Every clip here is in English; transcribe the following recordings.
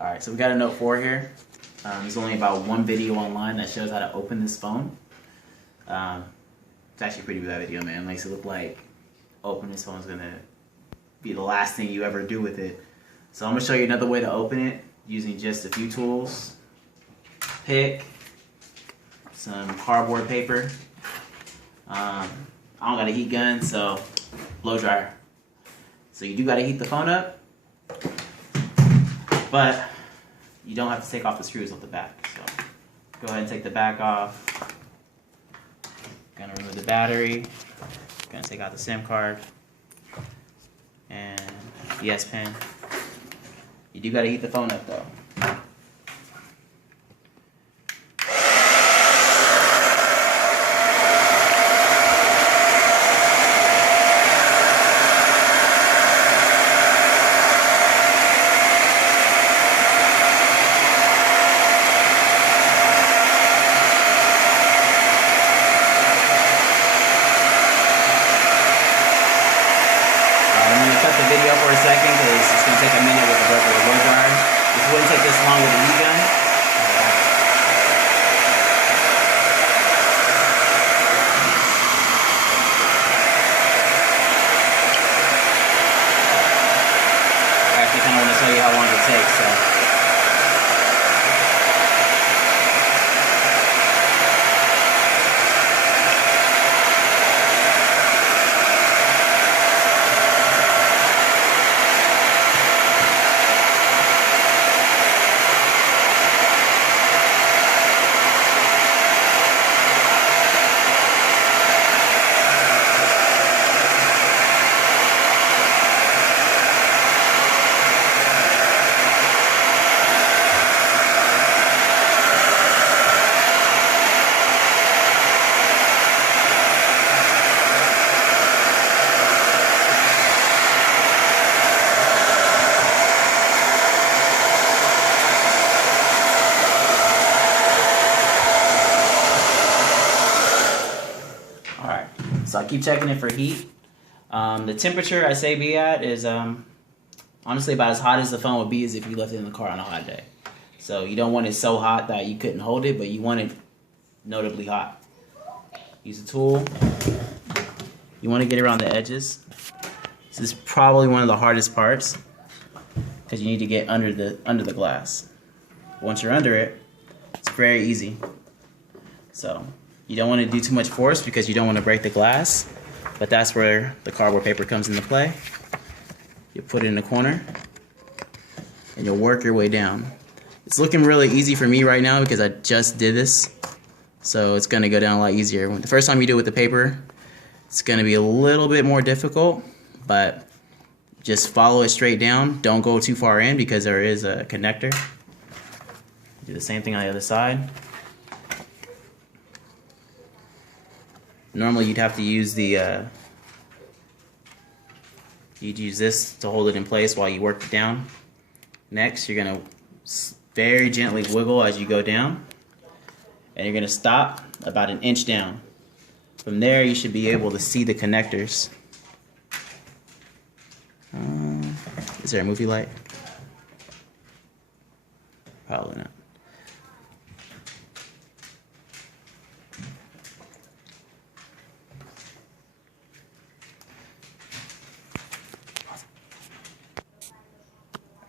Alright, so we got a Note 4 here. There's only about one video online that shows how to open this phone. It's actually a pretty bad video, man. It makes it look like opening this phone is going to be the last thing you ever do with it. So I'm going to show you another way to open it using just a few tools. Pick, some cardboard paper. I don't got a heat gun, so blow dryer. So you do got to heat the phone up. But you don't have to take off the screws off the back. So go ahead and take the back off. Gonna remove the battery. Gonna take out the SIM card and the S Pen. You do gotta heat the phone up though. Cut the video for a second because it's going to take a minute with the regular blow dryer. This wouldn't take this long with a heat gun. I actually kind of want to tell you how long it takes. So. So I keep checking it for heat. The temperature I say be at is honestly about as hot as the phone would be as if you left it in the car on a hot day. So you don't want it so hot that you couldn't hold it, but you want it notably hot. Use a tool. You want to get around the edges. This is probably one of the hardest parts because you need to get under the glass. Once you're under it, it's very easy. So you don't want to do too much force because you don't want to break the glass, but that's where the cardboard paper comes into play. You put it in the corner, and you'll work your way down. It's looking really easy for me right now because I just did this, so it's going to go down a lot easier. The first time you do it with the paper, it's going to be a little bit more difficult, but just follow it straight down. Don't go too far in because there is a connector. Do the same thing on the other side. Normally you'd have to use you'd use this to hold it in place while you work it down. Next, you're going to very gently wiggle as you go down, and you're going to stop about an inch down. From there, you should be able to see the connectors. Is there a movie light? Probably not.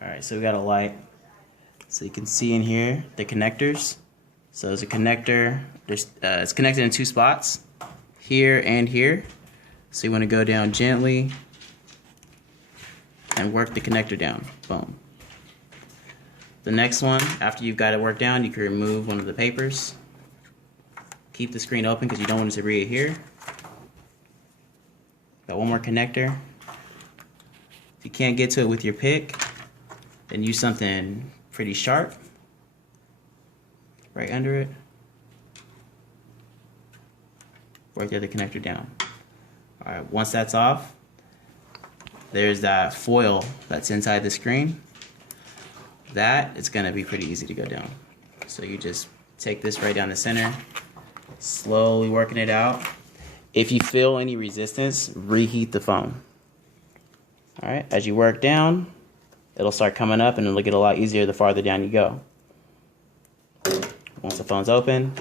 Alright, so we got a light. So you can see in here the connectors. So there's a connector. It's connected in two spots, here and here. So you want to go down gently and work the connector down. Boom. The next one, after you've got it worked down, you can remove one of the papers. Keep the screen open because you don't want it to readhere. Got one more connector. If you can't get to it with your pick, then use something pretty sharp right under it. Work the other connector down. Alright, once that's off, there's that foil that's inside the screen. That it's going to be pretty easy to go down. So you just take this right down the center, slowly working it out. If you feel any resistance, reheat the phone. Alright, as you work down, it'll start coming up and it'll get a lot easier the farther down you go. Once the phone's open,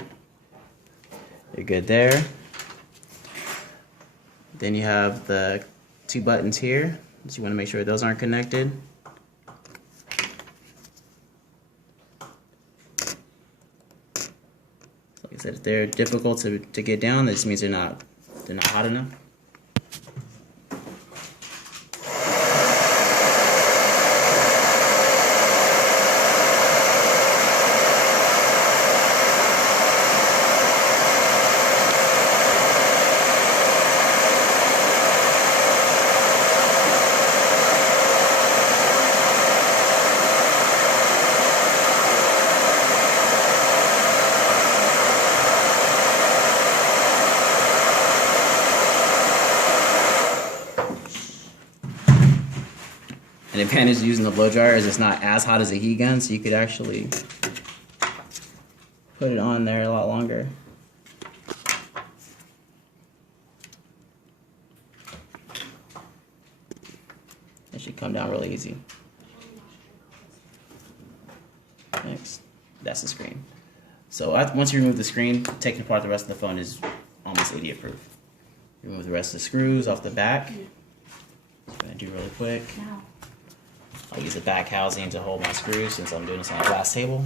you're good there. Then you have the 2 buttons here, so you want to make sure those aren't connected. Like I said, if they're difficult to get down, that just means they're not hot enough. An advantage of using the blow dryer is it's not as hot as a heat gun, so you could actually put it on there a lot longer. It should come down really easy. Next, that's the screen. So once you remove the screen, taking apart the rest of the phone is almost idiot proof. Remove the rest of the screws off the back. I'm gonna do really quick. I'll use the back housing to hold my screws since I'm doing this on a glass table.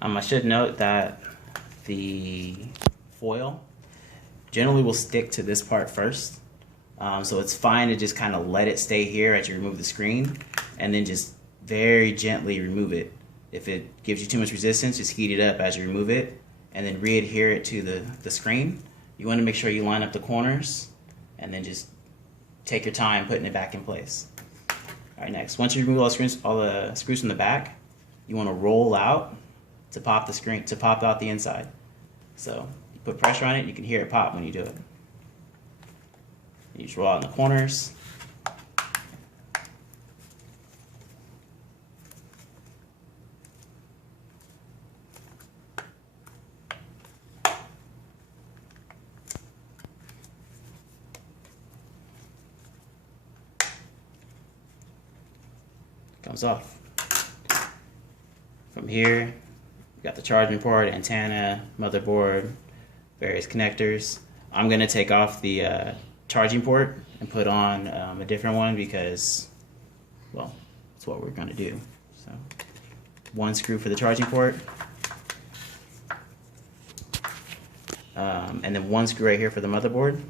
I should note that the foil generally will stick to this part first. So it's fine to just kind of let it stay here as you remove the screen and then just very gently remove it. If it gives you too much resistance, just heat it up as you remove it and then re-adhere it to the screen. You want to make sure you line up the corners and then just take your time putting it back in place. All right, next, once you remove all the screws from the back, you want to roll out to pop the screen, to pop out the inside. So you put pressure on it, you can hear it pop when you do it. You just roll out in the corners. Comes off. From here, you got the charging port, antenna, motherboard, various connectors. I'm going to take off the charging port and put on a different one because, well, that's what we're going to do. So, one screw for the charging port, and then one screw right here for the motherboard.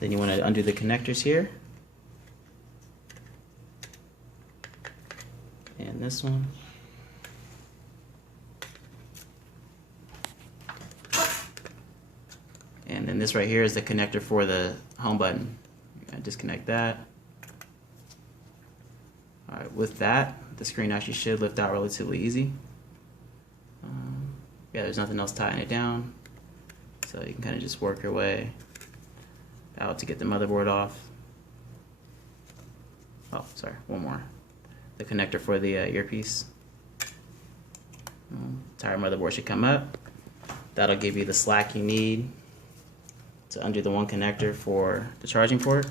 Then you want to undo the connectors here. And this one. And this right here is the connector for the home button. Disconnect that. Alright, with that, the screen actually should lift out relatively easy. Yeah, there's nothing else tying it down. So you can kind of just work your way out to get the motherboard off. Oh, sorry, one more. The connector for the earpiece. Entire motherboard should come up. That'll give you the slack you need to undo the one connector for the charging port.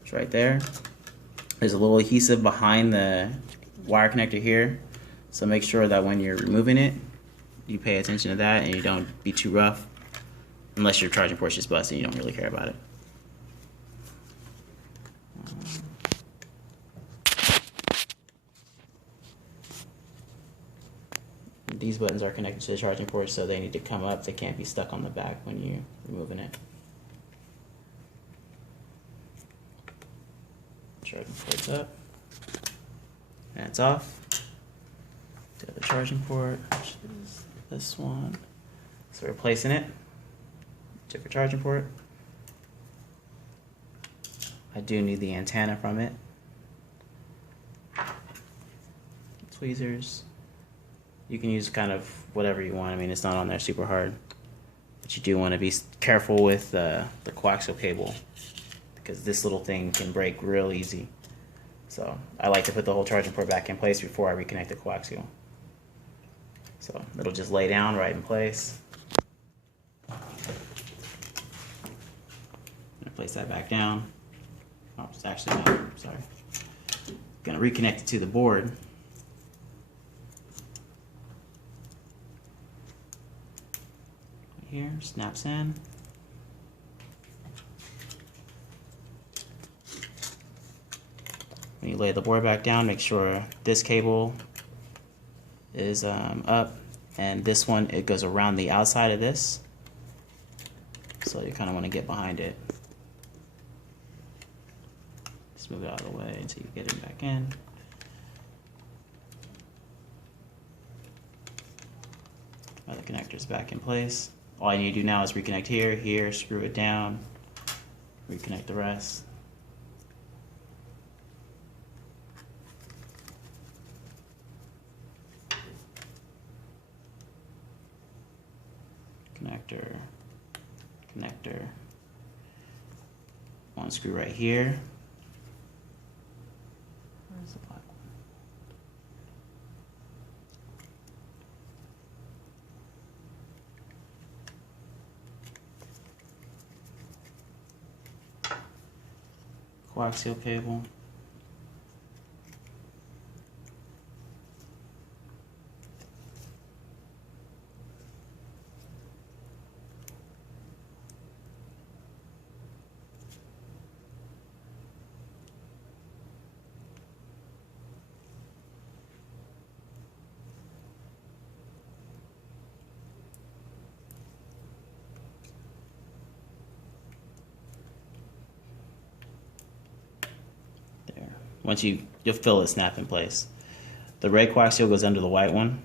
It's right there. There's a little adhesive behind the wire connector here, so make sure that when you're removing it, you pay attention to that and you don't be too rough, unless your charging port's just busted and you don't really care about it. These buttons are connected to the charging port, so they need to come up. They can't be stuck on the back when you're removing it. Charging port's up, and it's off. The other charging port, which is this one. So we're replacing it. Different charging port. I do need the antenna from it. Tweezers. You can use kind of whatever you want. I mean, it's not on there super hard, but you do want to be careful with the coaxial cable, because this little thing can break real easy. So I like to put the whole charging port back in place before I reconnect the coaxial. So it'll just lay down right in place. Place that back down. Oh, it's actually not, sorry. Gonna reconnect it to the board. Here, snaps in. When you lay the board back down, make sure this cable is up, and this one, it goes around the outside of this. So you kind of want to get behind it. Just move it out of the way until you get it back in. The connector's back in place. All you need to do now is reconnect here, here, screw it down, reconnect the rest. Connector, connector. One screw right here. Where's the black one? Coaxial cable. Once you'll feel it snap in place. The red coaxial goes under the white one.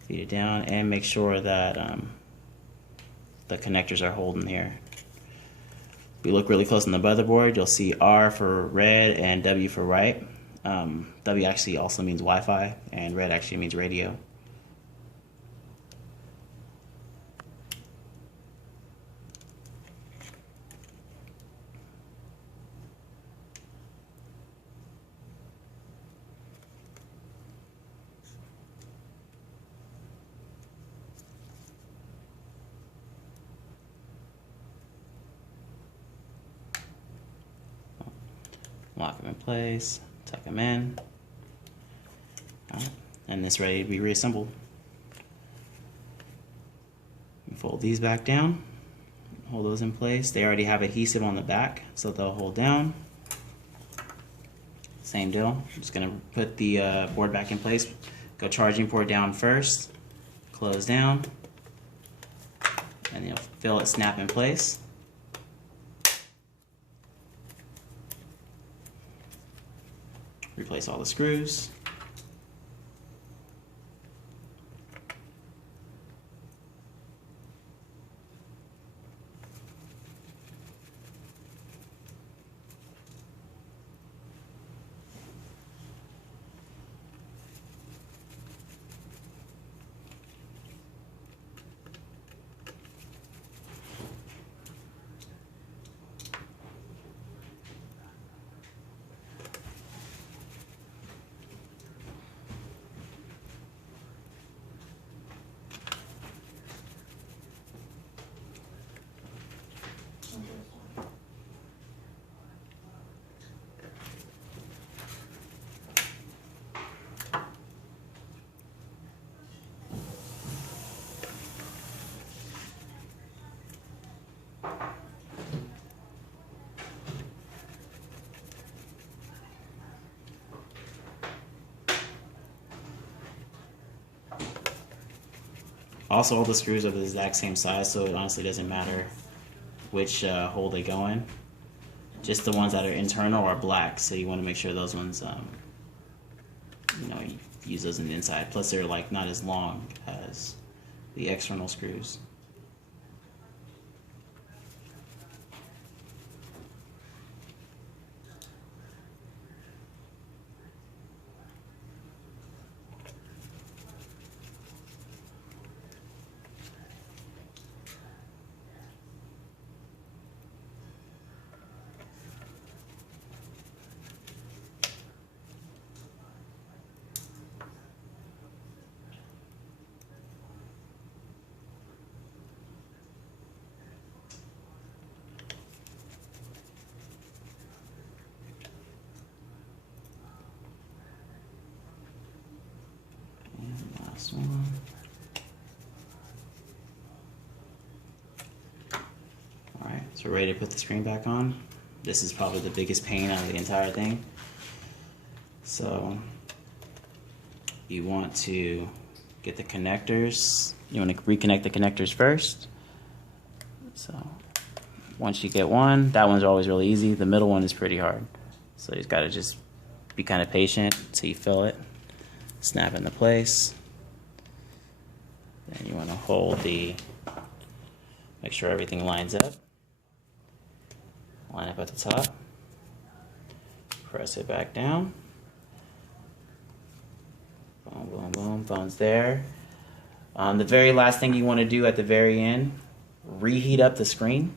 Feed it down and make sure that the connectors are holding here. If you look really close on the motherboard, you'll see R for red and W for right. W actually also means Wi-Fi, and red actually means radio. Lock them in place, tuck them in, and it's ready to be reassembled. Fold these back down, hold those in place. They already have adhesive on the back, so they'll hold down. Same deal, I'm just gonna put the board back in place. Go charging port down first, close down, and you'll feel it snap in place. Replace all the screws. Also, all the screws are the exact same size, so it honestly doesn't matter which hole they go in. Just the ones that are internal are black, so you want to make sure those ones, you use those in the inside. Plus, they're like not as long as the external screws. Last one. Alright, so we're ready to put the screen back on. This is probably the biggest pain out of the entire thing. So you want to get the connectors. You want to reconnect the connectors first. So once you get one, that one's always really easy. The middle one is pretty hard. So you've got to just be kind of patient until you feel it. Snap into place. Then you want to hold make sure everything lines up. Line up at the top. Press it back down. Boom, boom, boom. Phone's there. The very last thing you want to do at the very end, reheat up the screen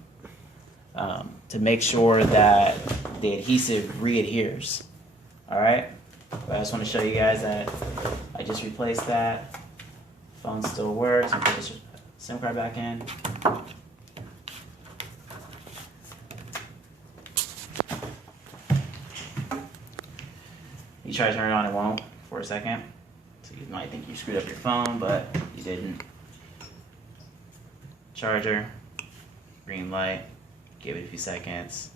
to make sure that the adhesive re-adheres. Alright? But I just want to show you guys that I just replaced that. Phone still works. I'm put the SIM card back in. You try to turn it on, it won't for a second. So you might think you screwed up your phone, but you didn't. Charger, green light, give it a few seconds.